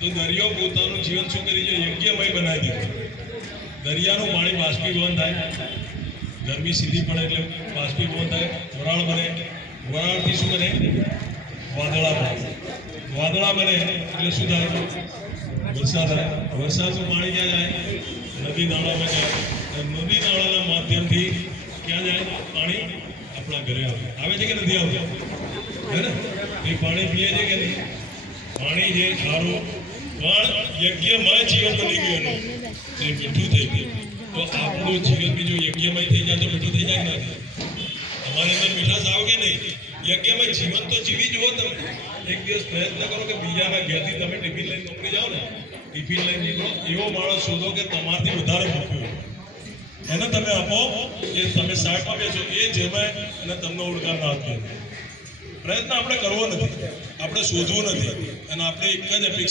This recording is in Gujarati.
તો દરિયો પોતાનું જીવન શું કરી છે? યજ્ઞમય બનાવી દીધું. દરિયાનું પાણી બાષ્પીભવન થાય, ગરમી સીધી પડે એટલે બાષ્પીભવન થાય, વરાળ બને, વરાળથી શું બને? વાદળા બને, વાદળા બને એટલે શું થાય? વરસાદ થાય. વરસાદનું પાણી ક્યાં જાય? નદી નાળામાં જાય. નદી નાળાના માધ્યમથી ક્યાં જાય? પાણી આપણા ઘરે આવે છે કે નથી આવતું? હે ને? એ પાણી પીએ છે કે નહીં? પાણી જે ખારું પણ યજ્ઞમય જીવન બની ગયું એનું, જે મીઠું થઈ ગયું. તો આપણું જીવન બીજું યજ્ઞમય થઈ જાય તો મીઠું થઈ જાય નથી? તમારી અંદર મીઠાશ આવે કે નહીં? યજ્ઞમય જીવન તો જીવી જુઓ તમે. એક દિવસ પ્રયત્ન કરો કે બીજાના ઘેરથી તમે ટિફિન લઈને નોકરી જાઓ ને, ટિફિન લઈને નીકળો, એવો માણસ શોધો કે તમારથી વધારે મૂક્યો, એને તમે આપો, એ તમે શાકમાં બેસો, એ જમે અને તમને ઓળખાણ ના આપે. પ્રયત્ન આપણે કરવો નથી, આપણે શોધવું નથી, અને આપણે એક જ અપેક્ષા